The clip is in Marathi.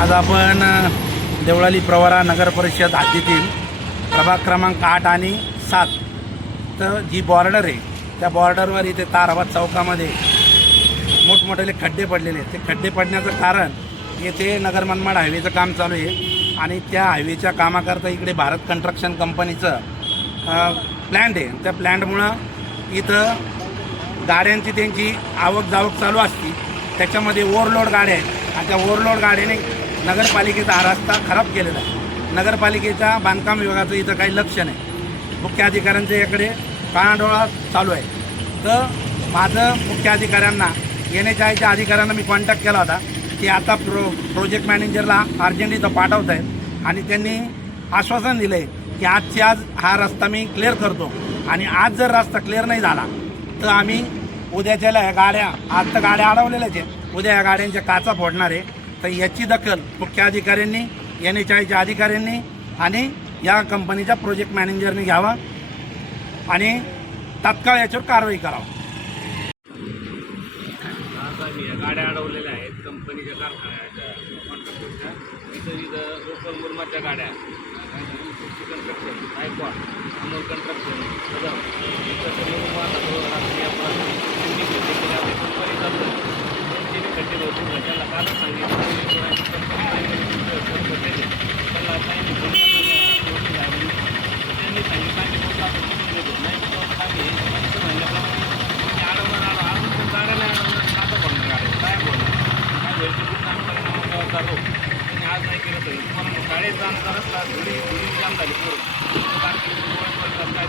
आज आपण देवळाली प्रवरा नगर परिषद हद्दीतील प्रभाग क्रमांक आठ आणि सात. तर जी बॉर्डर आहे त्या बॉर्डरवर इथे ताराबाद चौकामध्ये मोठमोठे खड्डे पडलेले आहेत. ते खड्डे पडण्याचं कारण येथे नगर मनमाड हायवेचं काम चालू आहे आणि त्या हायवेच्या कामाकरता इकडे भारत कन्स्ट्रक्शन कंपनीचं प्लॅन्ट आहे. त्या प्लॅन्टमुळं इथं गाड्यांची त्यांची आवक जावक चालू असती. त्याच्यामध्ये ओव्हरलोड गाड्या आहेत. आणि त्या ओव्हरलोड गाड्याने नगरपालिकेचा हा रस्ता खराब केलेला आहे. नगरपालिकेच्या बांधकाम विभागाचं इथं काही लक्ष नाही. मुख्य अधिकाऱ्यांच्या इकडे कानाडोळा चालू आहे. तर माझं मुख्य अधिकाऱ्यांना येण्याच्या आयच्या अधिकाऱ्यांना मी कॉन्टॅक्ट केला होता की आता प्रो प्रोजेक्ट मॅनेजरला अर्जंट इथं पाठवत आहेत आणि त्यांनी आश्वासन दिलं आहे की आजची आज हा रस्ता मी क्लिअर करतो. आणि आज जर रस्ता क्लिअर नाही झाला तर आम्ही उद्याच्याला ह्या गाड्या आज तर गाड्या अडवलेल्याच आहे उद्या या गाड्यांच्या काचा फोडणार आहे. तर याची दखल मुख्य अधिकाऱ्यांनी एन एच आयच्या अधिकाऱ्यांनी आणि या कंपनीच्या प्रोजेक्ट मॅनेजरने घ्यावा आणि तात्काळ याच्यावर कारवाई करावं. गाड्या अडवलेल्या आहेत कंपनीच्या कारखान्याच्या कॉन्ट्रॅक्टरच्या इथं इथं लोकल मुरमाच्या गाड्या कन्स्ट्रक्शन गायकवाड अमोल कन्स्ट्रक्शन कदम इथं ते कंपनी चालू त्यांची खड्डे भरपूर त्याला कालच सांगितलं कंपनी त्याला काही फोन त्यांनी सांगितलं आम्ही फोन आपण करून देतो नाही तर आम्ही हे म्हणल्याप्रमाणे मी अडवणार आलो अजून पण गाड्या नाही अडवणार आता बोलणार गाड्या काय बोलणार काय होईल ते पूर्ण आम्ही परिणाम जबाबदार त्यांनी आज नाही केलं तरी. तुम्हाला शाळेत जाणं रस्ता धुळी धुळी जाम झाली पूर्ण बाकी काय